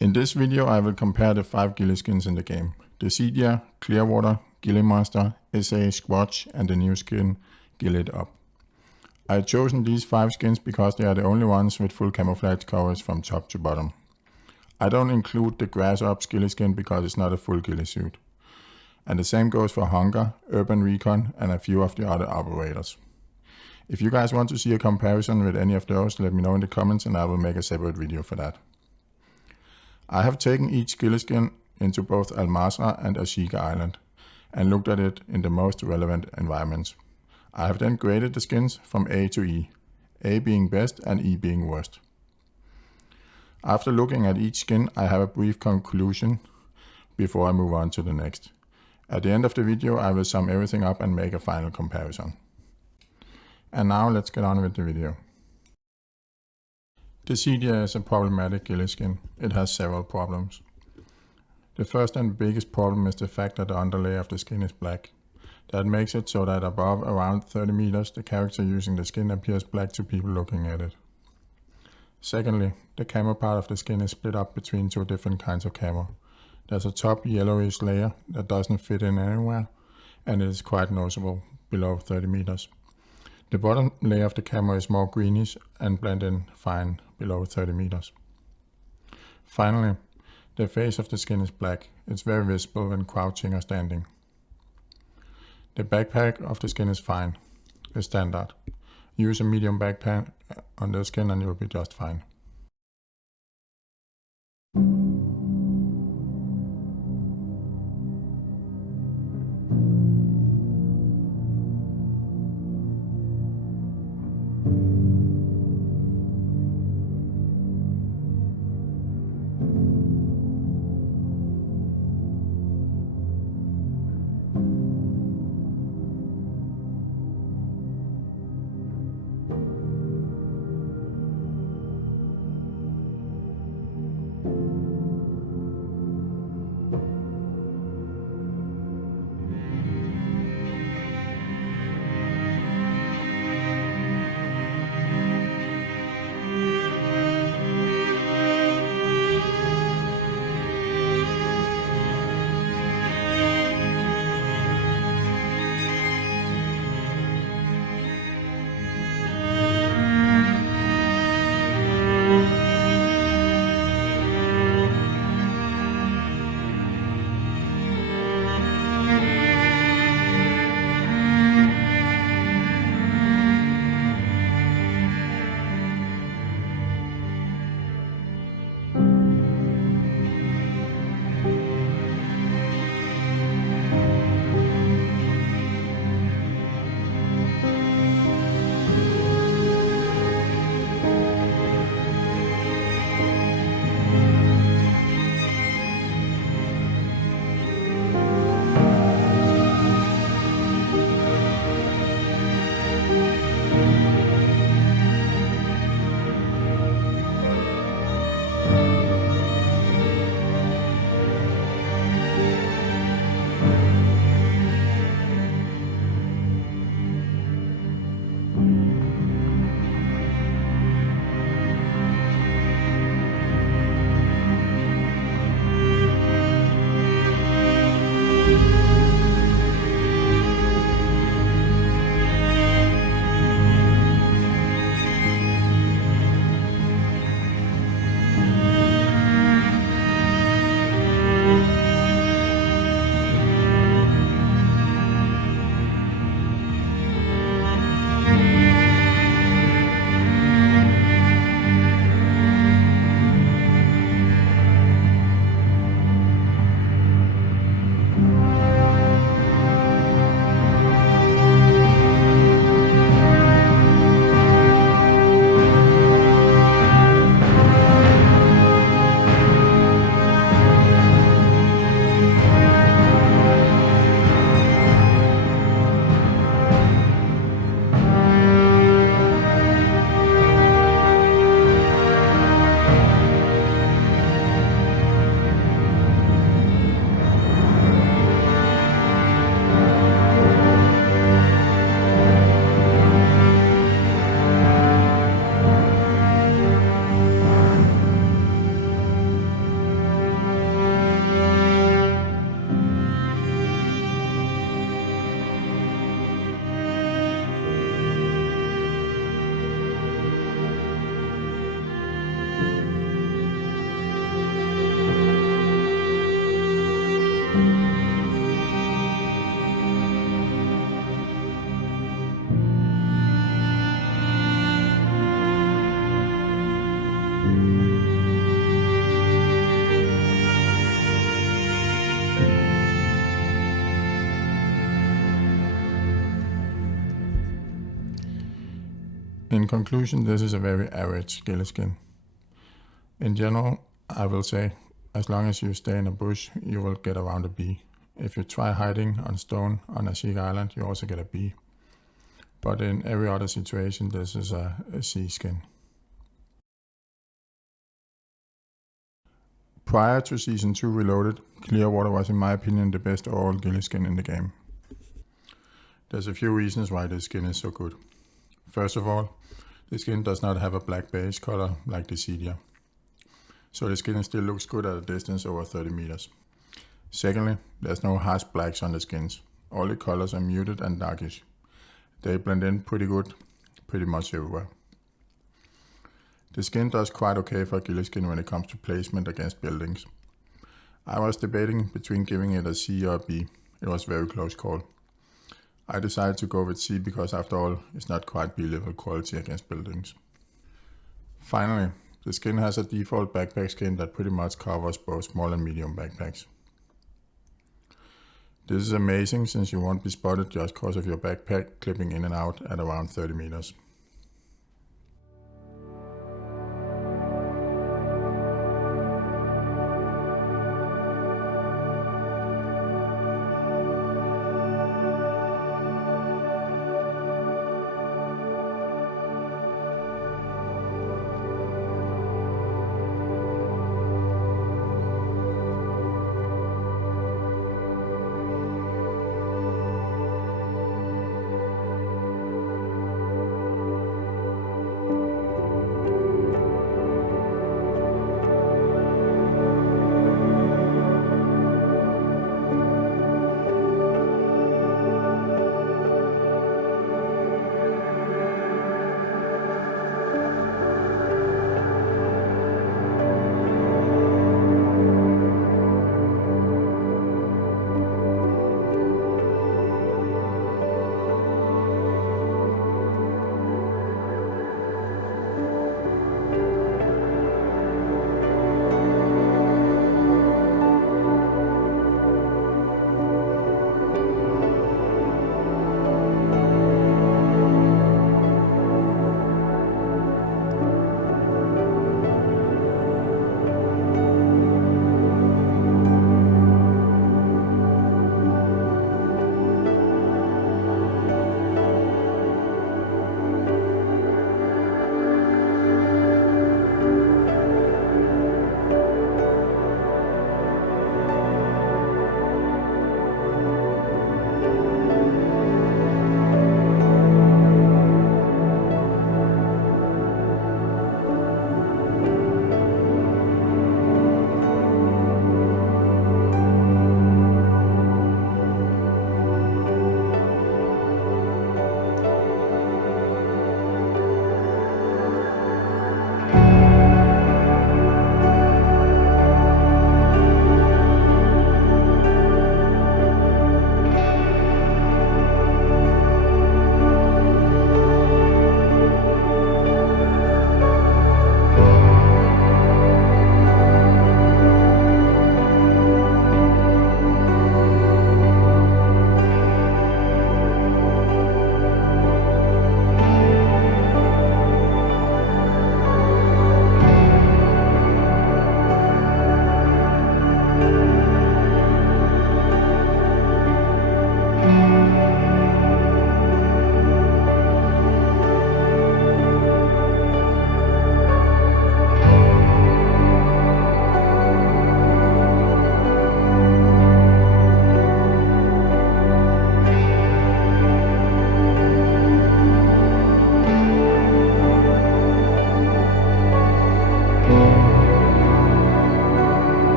In this video I will compare the 5 ghillie skins in the game. Desidia, Clearwater, Ghillie Monster, SA, Squatch and the new skin Ghillied Up. I have chosen these 5 skins because they are the only ones with full camouflage coverage from top to bottom. I don't include the Grass Ops ghillie skin because it's not a full ghillie suit. And the same goes for Hunger, Urban Recon and a few of the other operators. If you guys want to see a comparison with any of those, let me know in the comments and I will make a separate video for that. I have taken each ghillie skin into both Mazrah and Ashika Island and looked at it in the most relevant environments. I have then graded the skins from A to E, A being best and E being worst. After looking at each skin, I have a brief conclusion before I move on to the next. At the end of the video I will sum everything up and make a final comparison. And now let's get on with the video. Desidia is a problematic ghillie skin. It has several problems. The first and biggest problem is the fact that the underlayer of the skin is black. That makes it so that above around 30 meters the character using the skin appears black to people looking at it. Secondly, the camo part of the skin is split up between 2 different kinds of camo. There's a top yellowish layer that doesn't fit in anywhere and it is quite noticeable below 30 meters. The bottom layer of the camo is more greenish and blend in fine below 30 meters. Finally, the face of the skin is black. It's very visible when crouching or standing. The backpack of the skin is fine. It's standard. Use a medium backpack on the skin and you'll be just fine. in conclusion, this is a very average ghillie skin. In general, I will say, as long as you stay in a bush, you will get around a B. If you try hiding on stone on Ashika Island, you also get a B. But in every other situation, this is a C skin. Prior to Season 2 Reloaded, Clearwater was in my opinion the best overall ghillie skin in the game. There's a few reasons why this skin is so good. First of all, the skin does not have a black base color like Desidia, so the skin still looks good at a distance over 30 meters. Secondly, there's no harsh blacks on the skins. All the colors are muted and darkish. They blend in pretty good, pretty much everywhere. The skin does quite okay for a ghillie skin when it comes to placement against buildings. I was debating between giving it a C or a B. It was a very close call. I decided to go with C because after all, it's not quite B-level quality against buildings. Finally, the skin has a default backpack skin that pretty much covers both small and medium backpacks. This is amazing since you won't be spotted just because of your backpack clipping in and out at around 30 meters.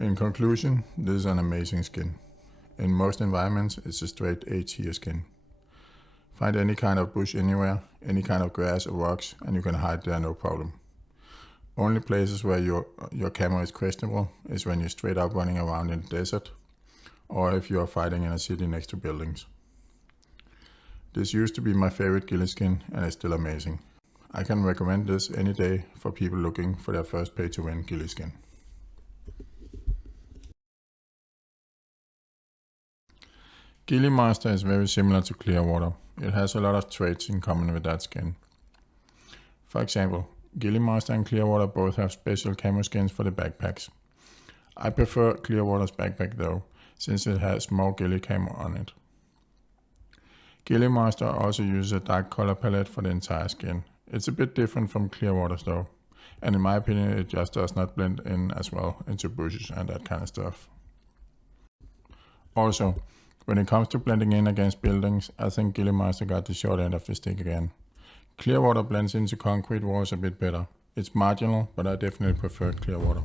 In conclusion, this is an amazing skin. In most environments, it's a straight A tier skin. Find any kind of bush anywhere, any kind of grass or rocks, and you can hide there no problem. Only places where your camo is questionable is when you're straight up running around in the desert, or if you are fighting in a city next to buildings. This used to be my favorite ghillie skin and it's still amazing. I can recommend this any day for people looking for their first pay to win ghillie skin. Ghillie Monster is very similar to Clearwater. It has a lot of traits in common with that skin. For example, Ghillie Monster and Clearwater both have special camo skins for the backpacks. I prefer Clearwater's backpack though, since it has more ghillie camo on it. Ghillie Monster also uses a dark color palette for the entire skin. It's a bit different from Clearwater's though, and in my opinion it just does not blend in as well into bushes and that kind of stuff. Also, when it comes to blending in against buildings, I think Ghillie Monster got the short end of the stick again. Clearwater blends into concrete walls a bit better. It's marginal, but I definitely prefer Clearwater.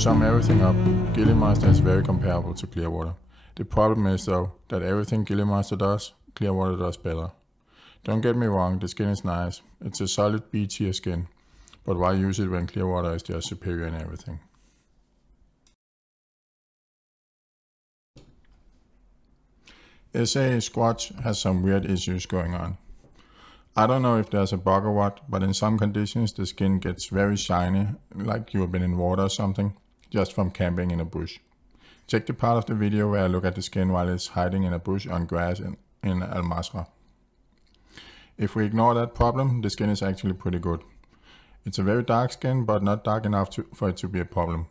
sum everything up, Ghillie Monster is very comparable to Clearwater. The problem is though, that everything Ghillie Monster does, Clearwater does better. Don't get me wrong, the skin is nice, it's a solid B tier skin, but why use it when Clearwater is just superior in everything? SA Squatch has some weird issues going on. I don't know if there's a bug or what, but in some conditions the skin gets very shiny, like you have been in water or something, just from camping in a bush. Check the part of the video where I look at the skin while it's hiding in a bush on grass in Mazrah. If we ignore that problem, the skin is actually pretty good. It's a very dark skin, but not dark enough for it to be a problem.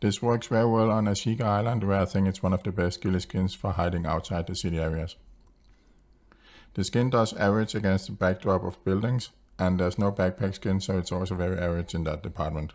This works very well on Ashika Island, where I think it's one of the best ghillie skins for hiding outside the city areas. The skin does average against the backdrop of buildings, and there's no backpack skin, so it's also very average in that department.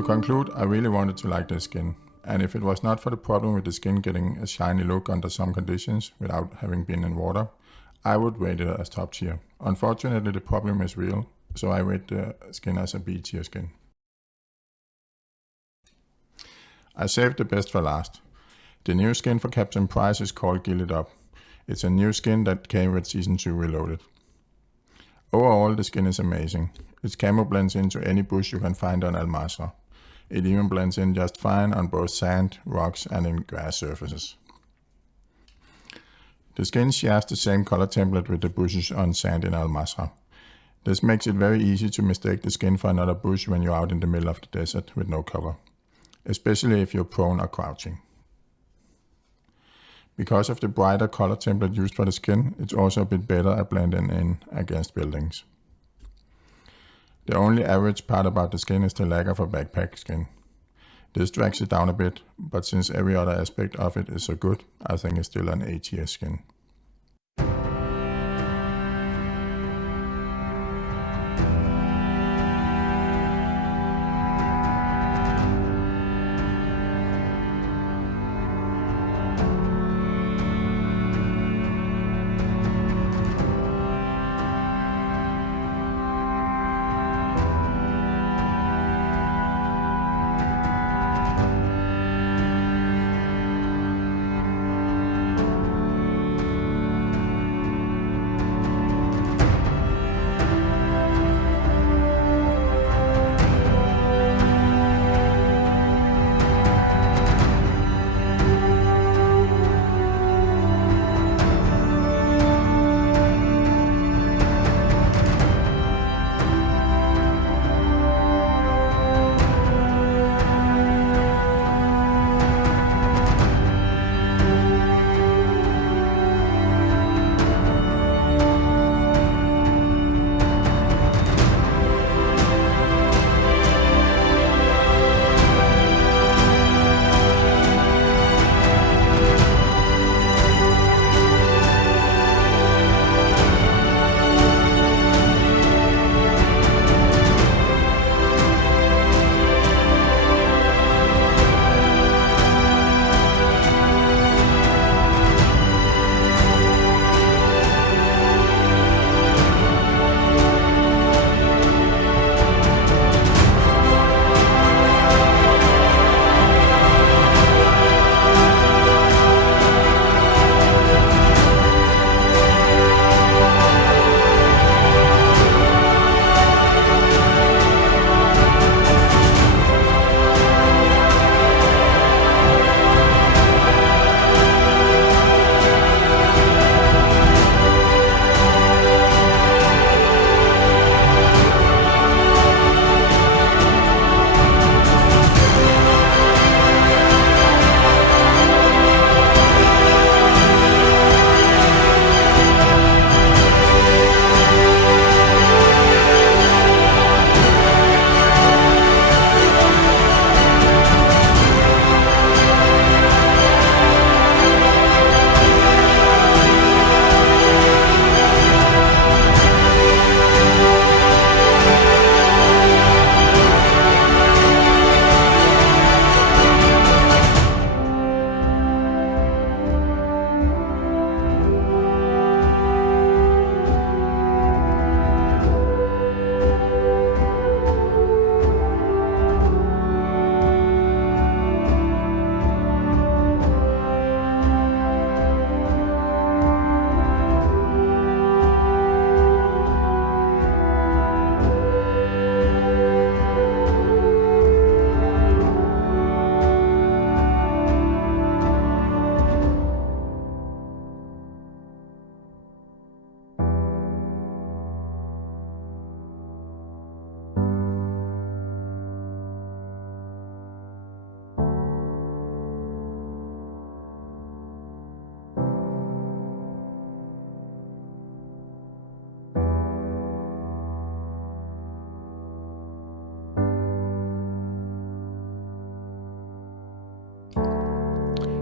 To conclude, I really wanted to like this skin, and if it was not for the problem with the skin getting a shiny look under some conditions without having been in water, I would rate it as top tier. Unfortunately, the problem is real, so I rate the skin as a B tier skin. I saved the best for last. The new skin for Captain Price is called Ghillied Up. It's a new skin that came with Season 2 Reloaded. Overall, the skin is amazing. Its camo blends into any bush you can find on Mazrah. It even blends in just fine on both sand, rocks and in grass surfaces. The skin shares the same color template with the bushes on sand in Mazrah. This makes it very easy to mistake the skin for another bush when you're out in the middle of the desert with no cover, especially if you're prone or crouching. Because of the brighter color template used for the skin, it's also a bit better at blending in against buildings. The only average part about the skin is the lack of a backpack skin. This drags it down a bit, but since every other aspect of it is so good, I think it's still an A tier skin.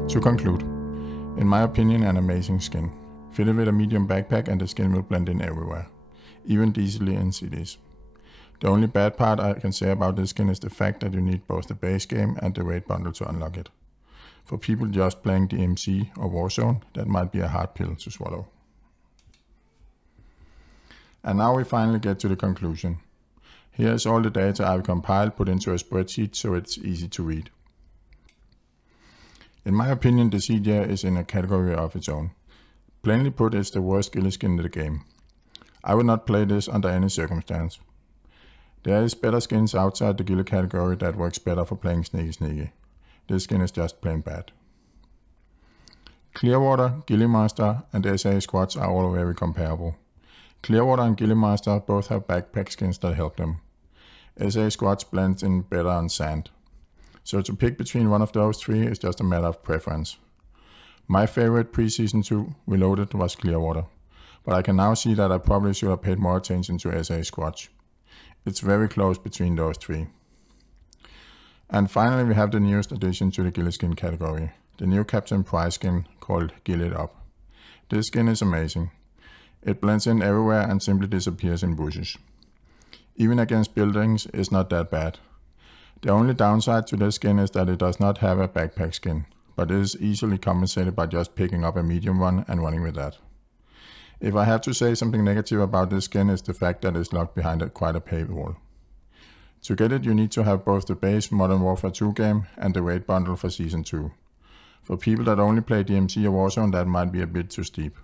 To conclude, in my opinion, an amazing skin. Fitted with a medium backpack and the skin will blend in everywhere, even easily in cities. The only bad part I can say about this skin is the fact that you need both the base game and the raid bundle to unlock it. For people just playing DMC or Warzone, that might be a hard pill to swallow. And now we finally get to the conclusion. Here is all the data I've compiled, put into a spreadsheet so it's easy to read. In my opinion, Desidia is in a category of its own. Plainly put, it's the worst ghillie skin in the game. I would not play this under any circumstance. There is better skins outside the ghillie category that works better for playing sneaky. This skin is just plain bad. Clearwater, Ghillie Monster and SA Squatch are all very comparable. Clearwater and Ghillie Monster both have backpack skins that help them. SA Squatch blends in better on sand. So to pick between one of those three is just a matter of preference. My favorite pre-season 2 reloaded was Clearwater, but I can now see that I probably should have paid more attention to SA Squatch. It's very close between those three. And finally we have the newest addition to the ghillie skin category, the new Captain Price skin called Ghillied Up. This skin is amazing. It blends in everywhere and simply disappears in bushes. Even against buildings it's not that bad. The only downside to this skin is that it does not have a backpack skin, but it is easily compensated by just picking up a medium one and running with that. If I have to say something negative about this skin, is the fact that it's locked behind quite a paywall. To get it you need to have both the base Modern Warfare 2 game and the raid bundle for Season 2. For people that only play DMC or Warzone, that might be a bit too steep.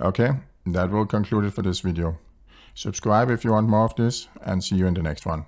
Okay, that will conclude it for this video. Subscribe if you want more of this, and see you in the next one.